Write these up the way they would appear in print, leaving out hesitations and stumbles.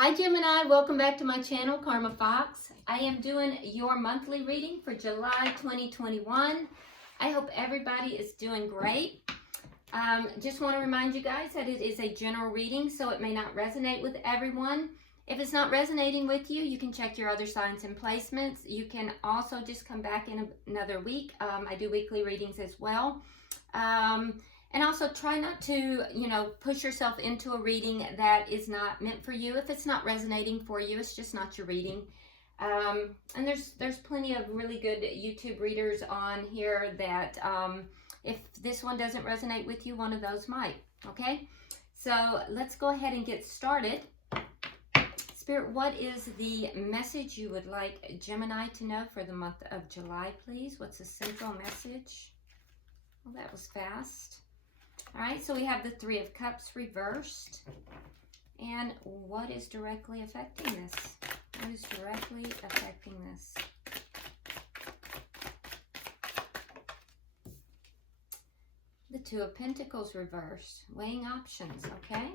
Hi Gemini, welcome back to my channel, Karma Fox. I am doing your monthly reading for July 2021. I hope everybody is doing great. Just want to remind you guys that it is a general reading, so it may not resonate with everyone. If it's not resonating with you, you can check your other signs and placements. You can also just come back in another week. I do weekly readings as well. And also try not to, push yourself into a reading that is not meant for you. If it's not resonating for you, it's just not your reading. And there's plenty of really good YouTube readers on here that if this one doesn't resonate with you, one of those might, okay? So let's go ahead and get started. Spirit, what is the message you would like Gemini to know for the month of July, please? What's the central message? Well, that was fast. All right, so we have the Three of Cups reversed. And what is directly affecting this? What is directly affecting this? The Two of Pentacles reversed. Weighing options, okay?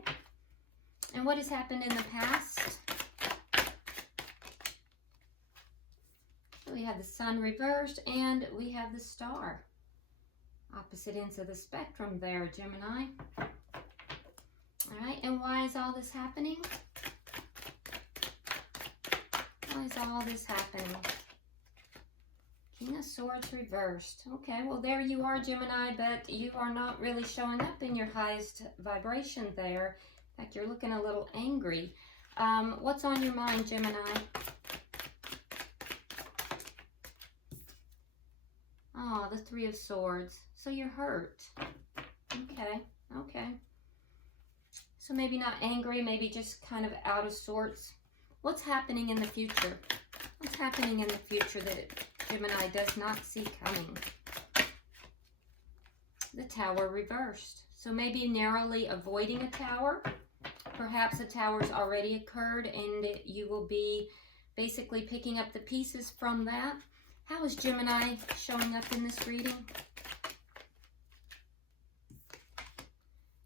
And what has happened in the past? So we have the Sun reversed and we have the Star. Opposite ends of the spectrum there, Gemini. All right, and why is all this happening? Why is all this happening? King of Swords reversed. Okay, well, there you are, Gemini, but you are not really showing up in your highest vibration there. In fact, you're looking a little angry. What's on your mind, Gemini? Oh, the Three of Swords. So you're hurt. Okay. So maybe not angry, maybe just kind of out of sorts. What's happening in the future? What's happening in the future that Gemini does not see coming? The Tower reversed. So maybe narrowly avoiding a tower. Perhaps a tower's already occurred and you will be basically picking up the pieces from that. How is Gemini showing up in this reading?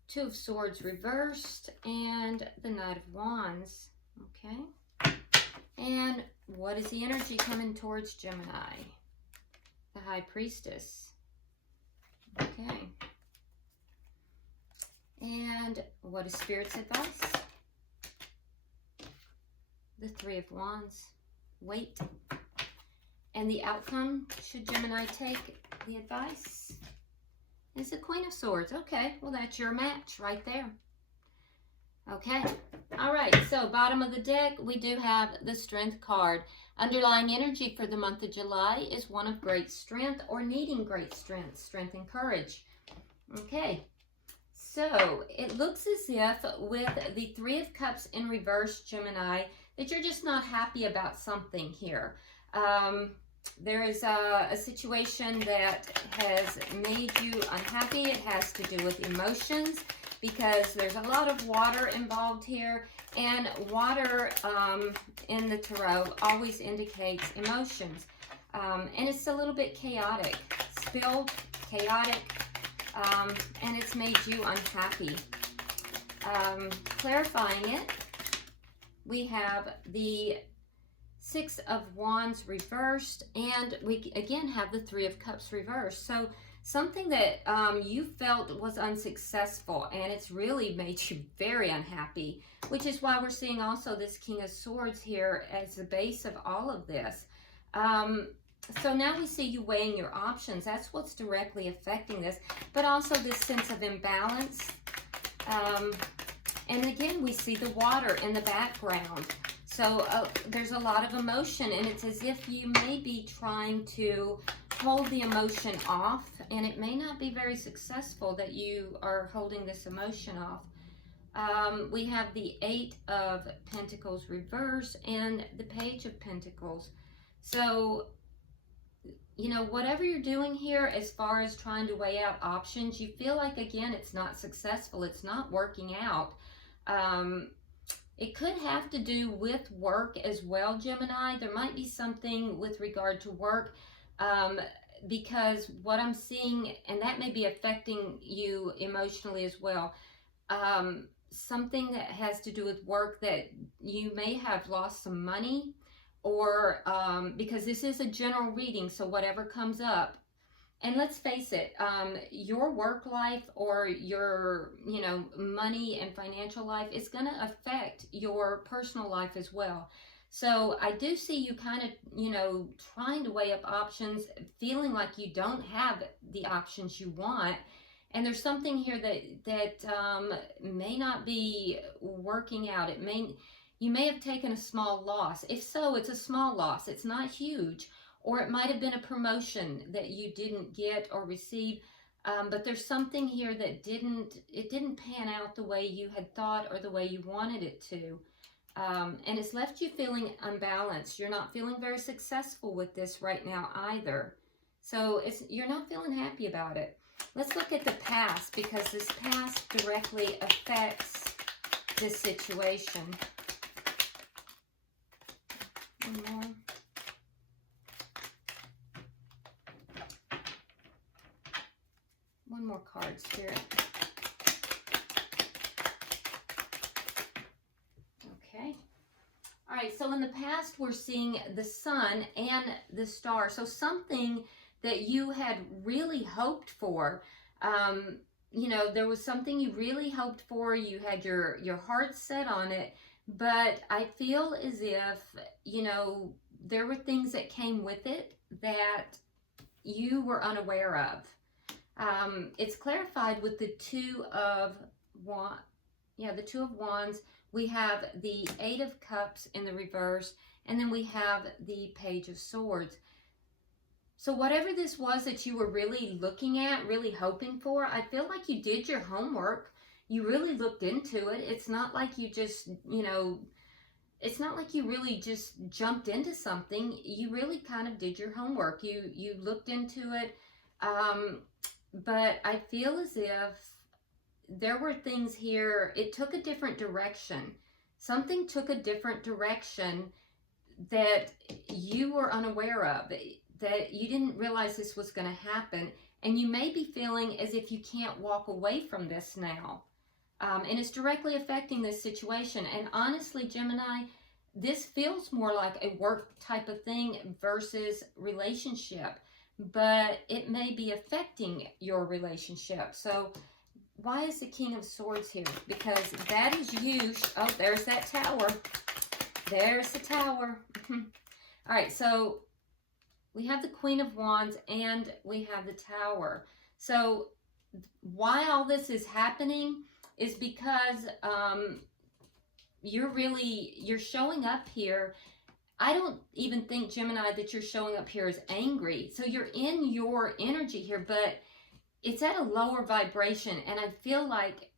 Two of Swords reversed and the Knight of Wands. Okay. And what is the energy coming towards Gemini? The High Priestess. Okay. And what is Spirit's advice? The Three of Wands. Wait. And the outcome, should Gemini take the advice, is the Queen of Swords. Okay, well, that's your match right there. Okay, all right, so bottom of the deck, we do have the Strength card. Underlying energy for the month of July is one of great strength or needing great strength, strength and courage. Okay, so it looks as if with the Three of Cups in reverse, Gemini, that you're just not happy about something here. There is a situation that has made you unhappy. It has to do with emotions because there's a lot of water involved here. And water in the tarot always indicates emotions. And it's a little bit chaotic, spilled, chaotic, and it's made you unhappy. Clarifying it, we have the Six of Wands reversed, and we again have the Three of Cups reversed. So something that you felt was unsuccessful, and it's really made you very unhappy, which is why we're seeing also this King of Swords here as the base of all of this. So now we see you weighing your options. That's what's directly affecting this, but also this sense of imbalance. And again, we see the water in the background. So there's a lot of emotion, and it's as if you may be trying to hold the emotion off, and it may not be very successful that you are holding this emotion off. We have the Eight of Pentacles reversed and the Page of Pentacles. So, whatever you're doing here as far as trying to weigh out options, you feel like, again, it's not successful. It's not working out. It could have to do with work as well, Gemini. There might be something with regard to work because what I'm seeing, and that may be affecting you emotionally as well, something that has to do with work, that you may have lost some money, or because this is a general reading, so whatever comes up. And let's face it, your work life or your, money and financial life is going to affect your personal life as well. So I do see you kind of, trying to weigh up options, feeling like you don't have the options you want. And there's something here that may not be working out. You may have taken a small loss. If so, it's a small loss. It's not huge. Or it might have been a promotion that you didn't get or receive. But there's something here that didn't pan out the way you had thought or the way you wanted it to. And it's left you feeling unbalanced. You're not feeling very successful with this right now either. So you're not feeling happy about it. Let's look at the past, because this past directly affects this situation. One more. One more card, Spirit. Okay. All right, so in the past, we're seeing the sun and the star. So something that you had really hoped for, there was something you really hoped for. You had your heart set on it, but I feel as if, there were things that came with it that you were unaware of. It's clarified with the Two of Wands. Yeah, the Two of Wands. We have the Eight of Cups in the reverse, and then we have the Page of Swords. So whatever this was that you were really looking at, really hoping for, I feel like you did your homework. You really looked into it. It's not like you just, it's not like you really just jumped into something. You really kind of did your homework. You looked into it. But I feel as if there were things here, it took a different direction. Something took a different direction that you were unaware of, that you didn't realize this was going to happen. And you may be feeling as if you can't walk away from this now. And it's directly affecting this situation. And honestly, Gemini, this feels more like a work type of thing versus relationship. But it may be affecting your relationship. So why is the King of Swords here? Because that is you. Oh, there's that tower. There's the tower. All right, so we have the Queen of Wands and we have the Tower. So why all this is happening is because you're showing up here. I don't even think, Gemini, that you're showing up here as angry. So you're in your energy here, but it's at a lower vibration. And I feel like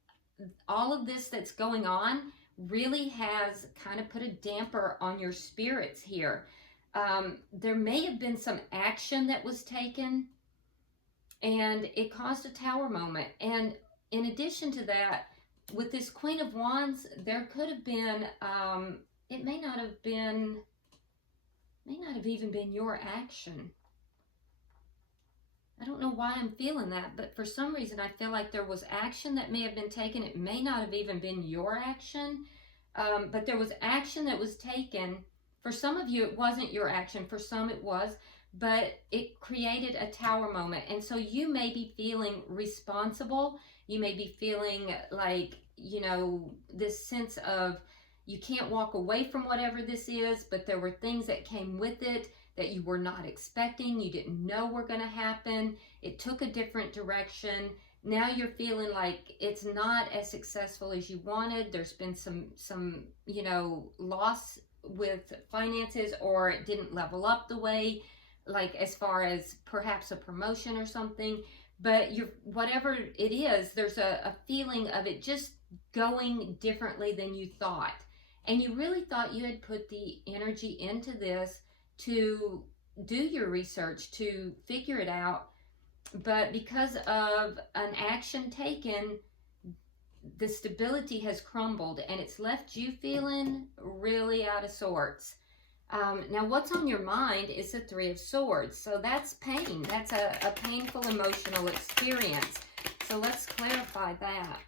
all of this that's going on really has kind of put a damper on your spirits here. There may have been some action that was taken, and it caused a tower moment. And in addition to that, with this Queen of Wands, there could have been, it may not have even been your action. I don't know why I'm feeling that, but for some reason I feel like there was action that may have been taken. It may not have even been your action, but there was action that was taken. For some of you, it wasn't your action. For some, it was, but it created a tower moment. And so you may be feeling responsible. You may be feeling like, this sense of you can't walk away from whatever this is, but there were things that came with it that you were not expecting. You didn't know were going to happen. It took a different direction. Now you're feeling like it's not as successful as you wanted. There's been some loss with finances, or it didn't level up the way, like as far as perhaps a promotion or something. But whatever it is, there's a feeling of it just going differently than you thought. And you really thought you had put the energy into this to do your research, to figure it out. But because of an action taken, the stability has crumbled, and it's left you feeling really out of sorts. Now, what's on your mind is the Three of Swords. So that's pain. That's a painful emotional experience. So let's clarify that.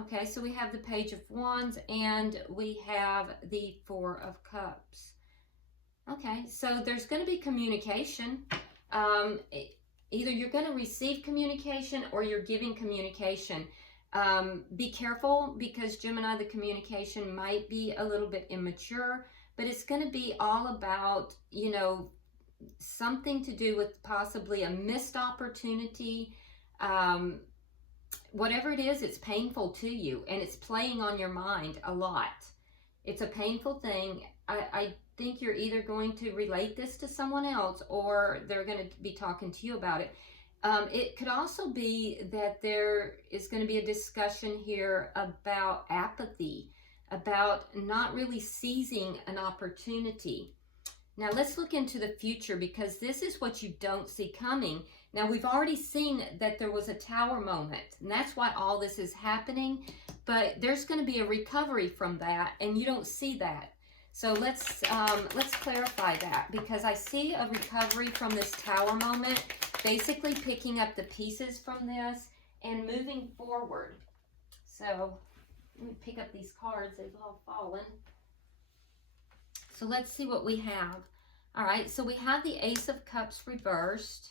Okay, so we have the Page of Wands and we have the Four of Cups. Okay, so there's going to be communication. Either you're going to receive communication or you're giving communication. Be careful because Gemini, the communication might be a little bit immature, but it's going to be all about, you know, something to do with possibly a missed opportunity. Whatever it is, it's painful to you and it's playing on your mind a lot. It's a painful thing. I think you're either going to relate this to someone else or they're going to be talking to you about it. It could also be that there is going to be a discussion here about apathy, about not really seizing an opportunity. Now let's look into the future because this is what you don't see coming. Now we've already seen that there was a tower moment and that's why all this is happening, but there's going to be a recovery from that and you don't see that. So let's clarify that because I see a recovery from this tower moment, basically picking up the pieces from this and moving forward. So let me pick up these cards, they've all fallen. So let's see what we have. All right, so we have the Ace of Cups reversed.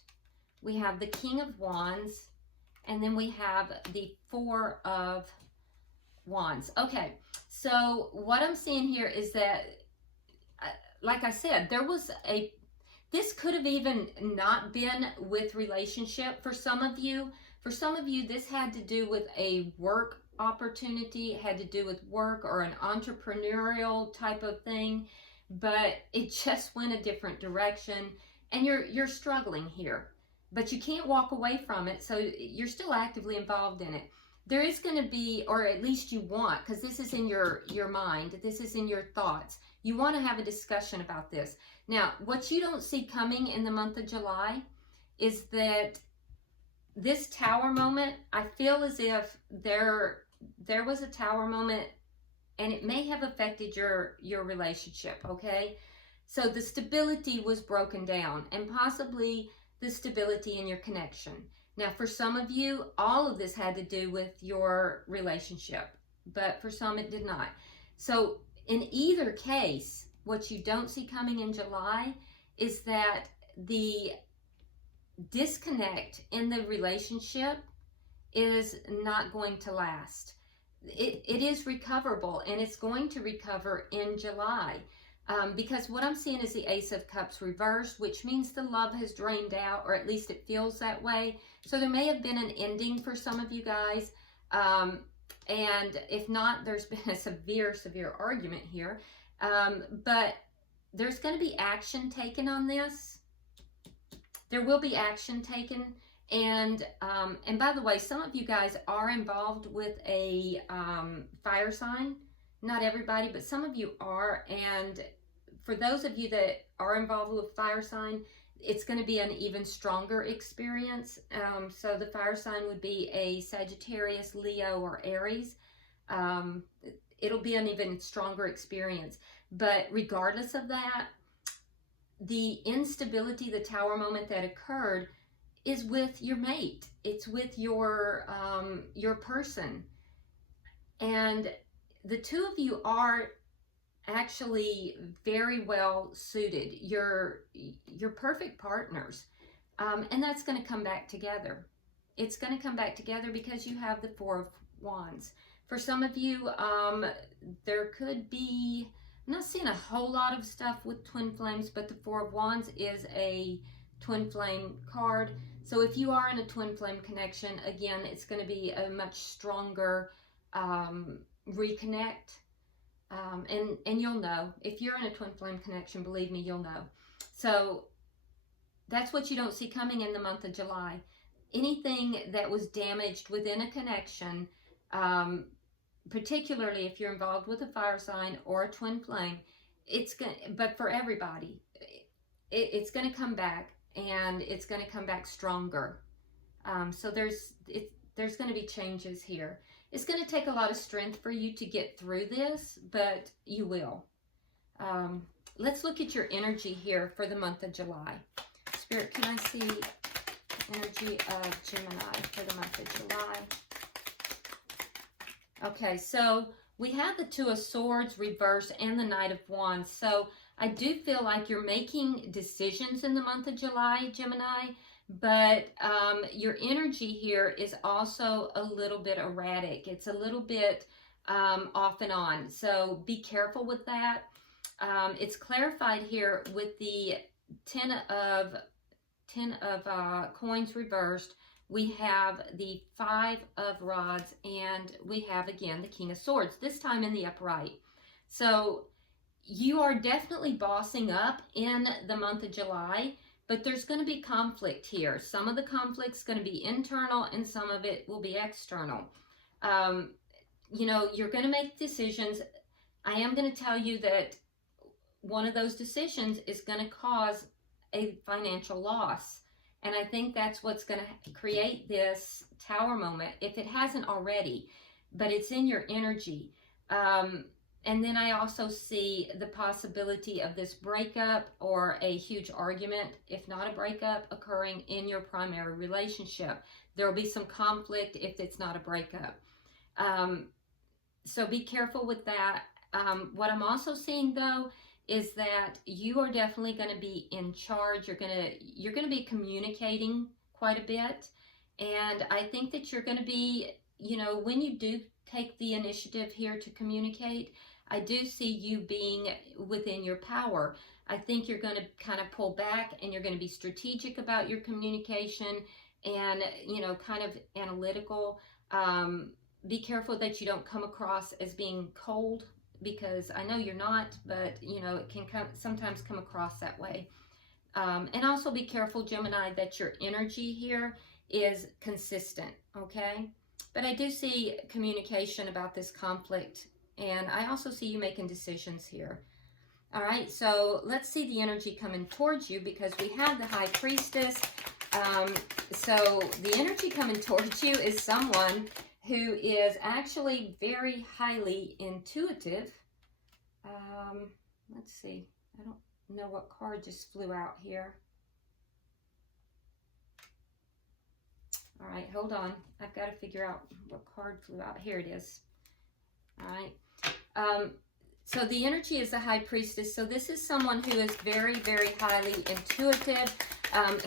We have the King of Wands. And then we have the Four of Wands. Okay, so what I'm seeing here is that, like I said, this could have even not been with relationship for some of you. For some of you, this had to do with a work opportunity, had to do with work or an entrepreneurial type of thing, but it just went a different direction and you're struggling here, but you can't walk away from it. So you're still actively involved in it. There is going to be, or at least you want, because this is in your mind, this is in your thoughts. You want to have a discussion about this. Now, what you don't see coming in the month of July is that this tower moment, I feel as if there was a tower moment and it may have affected your relationship, okay? So the stability was broken down and possibly the stability in your connection. Now, for some of you, all of this had to do with your relationship, but for some it did not. So in either case, what you don't see coming in July is that the disconnect in the relationship is not going to last. It is recoverable and it's going to recover in July. Because what I'm seeing is the Ace of Cups reversed, which means the love has drained out, or at least it feels that way. So there may have been an ending for some of you guys. And if not, there's been a severe argument here. But there's going to be action taken on this. There will be action taken. And by the way, some of you guys are involved with a fire sign. Not everybody, but some of you are. And for those of you that are involved with fire sign, it's going to be an even stronger experience. So the fire sign would be a Sagittarius, Leo, or Aries. It'll be an even stronger experience. But regardless of that, the instability, the tower moment that occurred is with your mate. It's with your person. And the two of you are actually very well suited. You're perfect partners. And that's going to come back together. It's going to come back together because you have the Four of Wands. For some of you, there could be, I'm not seeing a whole lot of stuff with twin flames, but the Four of Wands is a twin flame card. So if you are in a twin flame connection, again, it's going to be a much stronger reconnect. And you'll know. If you're in a twin flame connection, believe me, you'll know. So that's what you don't see coming in the month of July. Anything that was damaged within a connection, particularly if you're involved with a fire sign or a twin flame, but for everybody, it's going to come back, and it's going to come back stronger. So there's going to be changes here. It's going to take a lot of strength for you to get through this, but you will. Let's look at your energy here for the month of July. Spirit, can I see energy of Gemini for the month of July? Okay, so we have the Two of Swords reversed and the Knight of Wands. So I do feel like you're making decisions in the month of July, Gemini, but your energy here is also a little bit erratic. It's a little bit off and on. So be careful with that. It's clarified here with the Ten of coins reversed. We have the Five of Rods, and we have again the King of Swords, this time in the upright. So you are definitely bossing up in the month of July, but there's going to be conflict here. Some of the conflict's going to be internal and some of it will be external. You know, you're going to make decisions. I am going to tell you that one of those decisions is going to cause a financial loss. And I think that's what's going to create this Tower moment, if it hasn't already, but it's in your energy. And then I also see the possibility of this breakup or a huge argument, if not a breakup, occurring in your primary relationship. There will be some conflict if it's not a breakup. So be careful with that. What I'm also seeing, though, is that you are definitely going to be in charge. You're going to be communicating quite a bit. And I think that you're going to be, you know, when you do take the initiative here to communicate, I do see you being within your power. I think you're going to kind of pull back and you're going to be strategic about your communication and, you know, kind of analytical. Be careful that you don't come across as being cold, because I know you're not, but you know, it can sometimes come across that way. And also be careful, Gemini, that your energy here is consistent, okay? But I do see communication about this conflict, and I also see you making decisions here. All right, so let's see the energy coming towards you, because we have the High Priestess. So the energy coming towards you is someone who is actually very highly intuitive. Let's see. I don't know what card just flew out here. All right, hold on. I've got to figure out what card flew out. Here it is. All right. So the energy is the High Priestess. So this is someone who is very, very highly intuitive.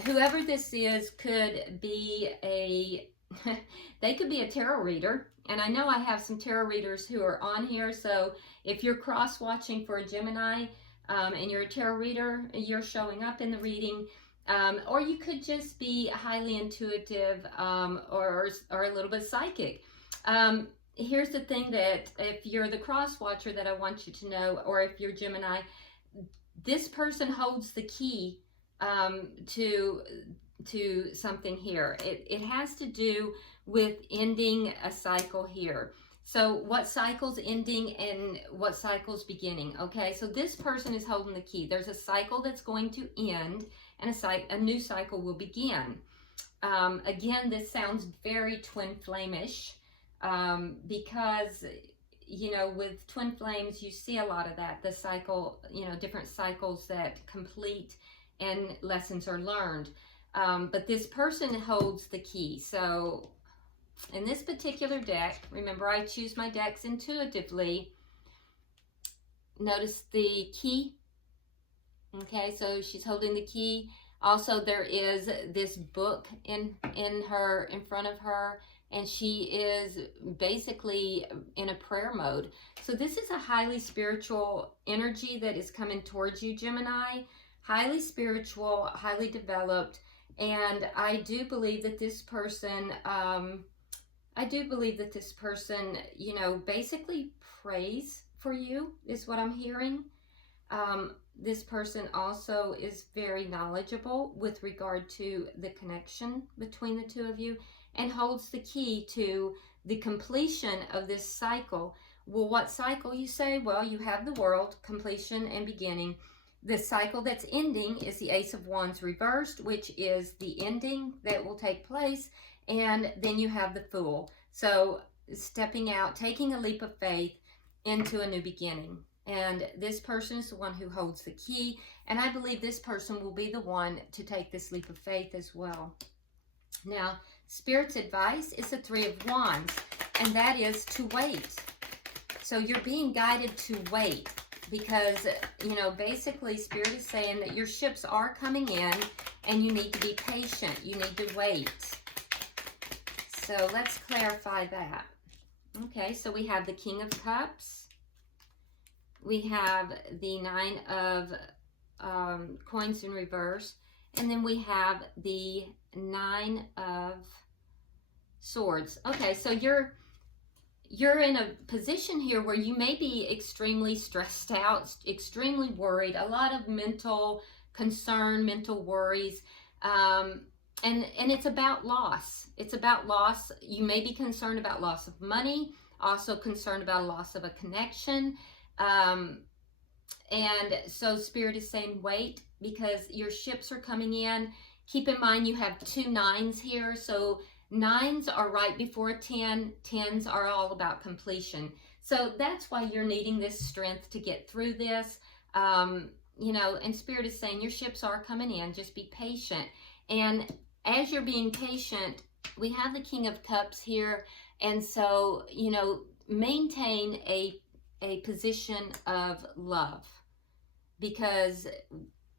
Whoever this is could be they could be a tarot reader, and I know I have some tarot readers who are on here, so if you're cross-watching for a Gemini and you're a tarot reader, you're showing up in the reading, or you could just be highly intuitive or a little bit psychic. Here's the thing, that if you're the cross-watcher that I want you to know, or if you're Gemini, this person holds the key to something here. It has to do with ending a cycle here. So what cycle's ending and what cycle's beginning, okay? So this person is holding the key. There's a cycle that's going to end and a new cycle will begin. Again, this sounds very twin flame-ish because, you know, with twin flames, you see a lot of that. The cycle, you know, different cycles that complete and lessons are learned. But this person holds the key. So in this particular deck, remember I choose my decks intuitively. Notice the key. Okay, so she's holding the key. Also, there is this book in front of her, and she is basically in a prayer mode. So this is a highly spiritual energy that is coming towards you, Gemini. Highly spiritual, highly developed. And I do believe that this person, you know, basically prays for you, is what I'm hearing. This person also is very knowledgeable with regard to the connection between the two of you, and holds the key to the completion of this cycle. Well, what cycle, you say? Well, you have the world, completion and beginning. The cycle that's ending is the Ace of Wands reversed, which is the ending that will take place. And then you have the Fool. So stepping out, taking a leap of faith into a new beginning. And this person is the one who holds the key. And I believe this person will be the one to take this leap of faith as well. Now, Spirit's advice is the Three of Wands. and that is to wait. So you're being guided to wait because, you know, basically Spirit is saying that your ships are coming in and you need to be patient. You need to wait. So let's clarify that. Okay, so we have the King of Cups. We have the Nine of Coins in reverse. And then we have the Nine of Swords. Okay, so you're in a position here where you may be extremely stressed out, extremely worried, a lot of mental concern, mental worries, and it's about loss. It's about loss. You may be concerned about loss of money, also concerned about a loss of a connection, and so Spirit is saying wait because your ships are coming in. Keep in mind you have 2 9s here, so 9s are right before a 10. 10s are all about completion. So that's why you're needing this strength to get through this. You know, and Spirit is saying your ships are coming in. Just be patient. And as you're being patient, we have the King of Cups here. And so, you know, maintain a position of love. Because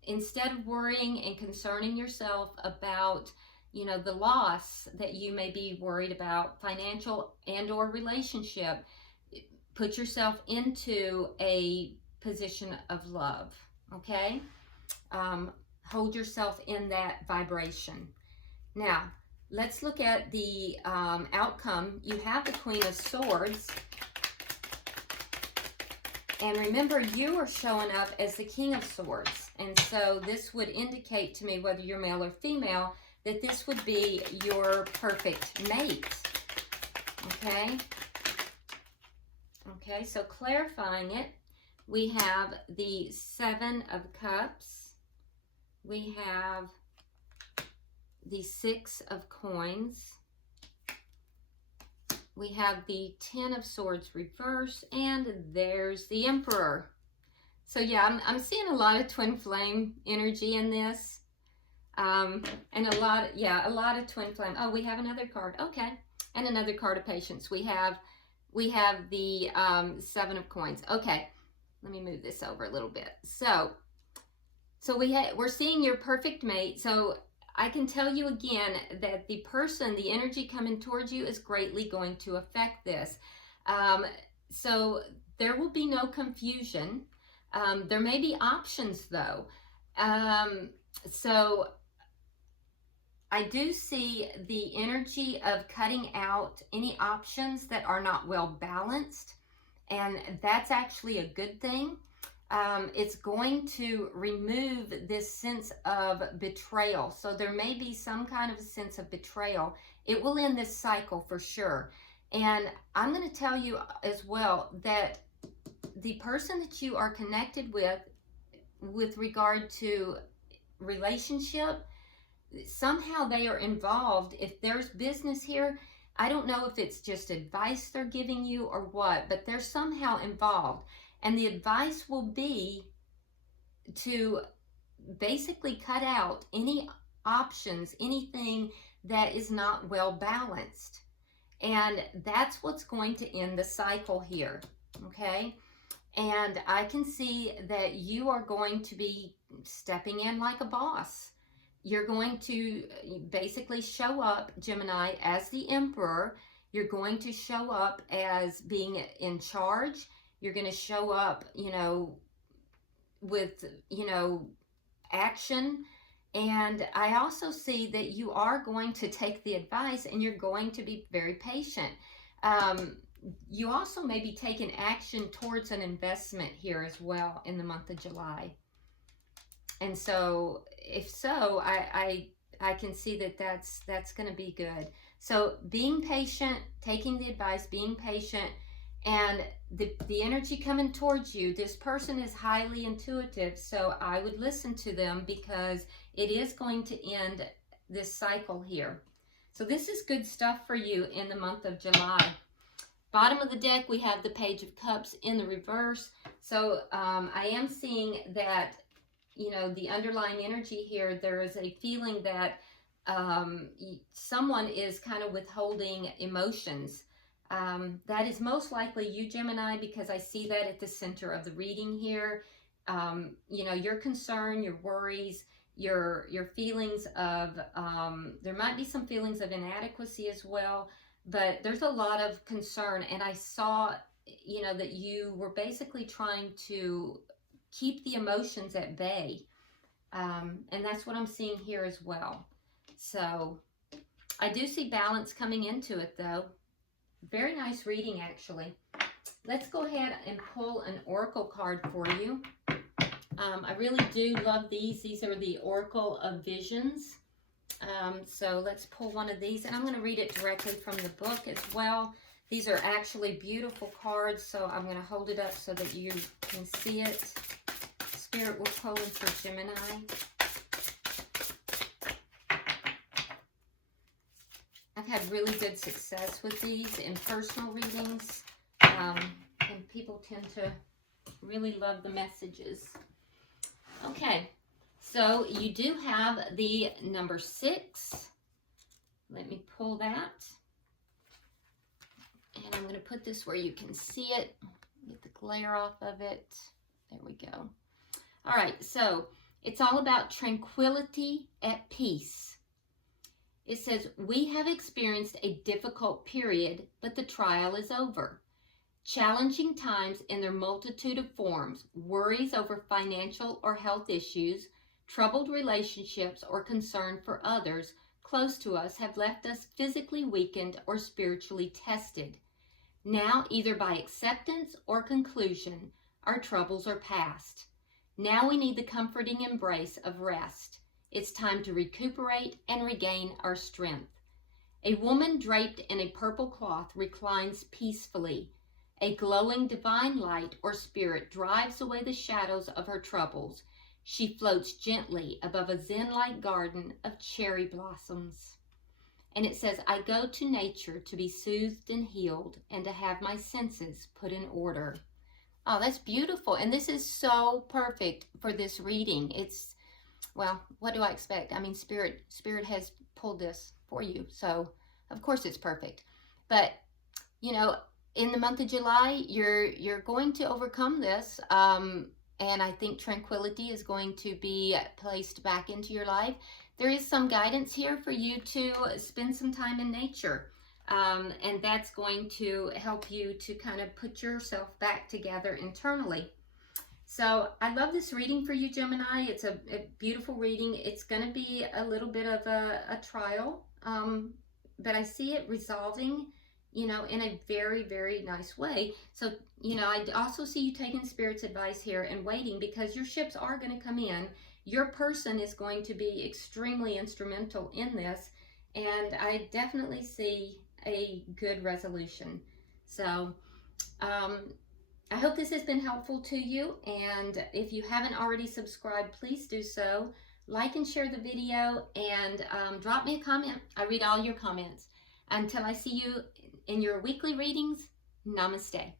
instead of worrying and concerning yourself about, you know, the loss that you may be worried about, financial and or relationship, put yourself into a position of love, okay? Hold yourself in that vibration. Now, let's look at the outcome. You have the Queen of Swords. And remember, you are showing up as the King of Swords. And so this would indicate to me, whether you're male or female, that this would be your perfect mate. Okay? Okay, so clarifying it, we have the 7 of Cups. We have the 6 of Coins. We have the 10 of Swords reverse, and there's the Emperor. So yeah, I'm seeing a lot of twin flame energy in this. And a lot of twin flame. Oh, we have another card. Okay. And another card of patience. We have the 7 of Coins. Okay. Let me move this over a little bit. So we're seeing your perfect mate. So I can tell you again that the person, the energy coming towards you is greatly going to affect this. So there will be no confusion. There may be options though. So I do see the energy of cutting out any options that are not well balanced. And that's actually a good thing. It's going to remove this sense of betrayal. So there may be some kind of a sense of betrayal. It will end this cycle for sure. And I'm going to tell you as well that the person that you are connected with regard to relationship, somehow they are involved. If there's business here, I don't know if it's just advice they're giving you or what, but they're somehow involved. And the advice will be to basically cut out any options, anything that is not well balanced. And that's what's going to end the cycle here, okay? And I can see that you are going to be stepping in like a boss. You're going to basically show up, Gemini, as the Emperor. You're going to show up as being in charge. You're going to show up, you know, with, you know, action. And I also see that you are going to take the advice and you're going to be very patient. You also may be taking action towards an investment here as well in the month of July. And so, if so, I can see that that's going to be good. So being patient, taking the advice, being patient, and the energy coming towards you, this person is highly intuitive, so I would listen to them because it is going to end this cycle here. So this is good stuff for you in the month of July. Bottom of the deck, we have the Page of Cups in the reverse. So I am seeing that, you know, the underlying energy here, there is a feeling that someone is kind of withholding emotions. That is most likely you, Gemini, because I see that at the center of the reading here. You know, your concern, your worries, your feelings of, there might be some feelings of inadequacy as well, but there's a lot of concern. And I saw, you know, that you were basically trying to keep the emotions at bay. And that's what I'm seeing here as well. So I do see balance coming into it, though. Very nice reading, actually. Let's go ahead and pull an oracle card for you. I really do love these. These are the Oracle of Visions. So let's pull one of these, and I'm going to read it directly from the book as well. These are actually beautiful cards, so I'm going to hold it up so that you can see it. Spirit, we're pulling for Gemini. I've had really good success with these in personal readings, and people tend to really love the messages. Okay, so you do have the number 6. Let me pull that. And I'm going to put this where you can see it. Get the glare off of it. There we go. All right, so it's all about tranquility at peace. It says, we have experienced a difficult period, but the trial is over. Challenging times in their multitude of forms, worries over financial or health issues, troubled relationships, or concern for others close to us have left us physically weakened or spiritually tested. Now, either by acceptance or conclusion, our troubles are past. Now we need the comforting embrace of rest. It's time to recuperate and regain our strength. A woman draped in a purple cloth reclines peacefully. A glowing divine light or spirit drives away the shadows of her troubles. She floats gently above a zen-like garden of cherry blossoms. And it says, I go to nature to be soothed and healed and to have my senses put in order. Oh, that's beautiful. And this is so perfect for this reading. It's, well, what do I expect? I mean, Spirit has pulled this for you. So, of course, it's perfect. But, you know, in the month of July, you're going to overcome this. And I think tranquility is going to be placed back into your life. There is some guidance here for you to spend some time in nature. And that's going to help you to kind of put yourself back together internally. So I love this reading for you, Gemini. It's a beautiful reading. It's going to be a little bit of a trial, but I see it resolving, you know, in a very, very nice way. So, you know, I also see you taking Spirit's advice here and waiting, because your ships are going to come in. Your person is going to be extremely instrumental in this, and I definitely see a good resolution. So, I hope this has been helpful to you, and if you haven't already subscribed, please do so. Like and share the video, and drop me a comment. I read all your comments. Until I see you in your weekly readings, namaste.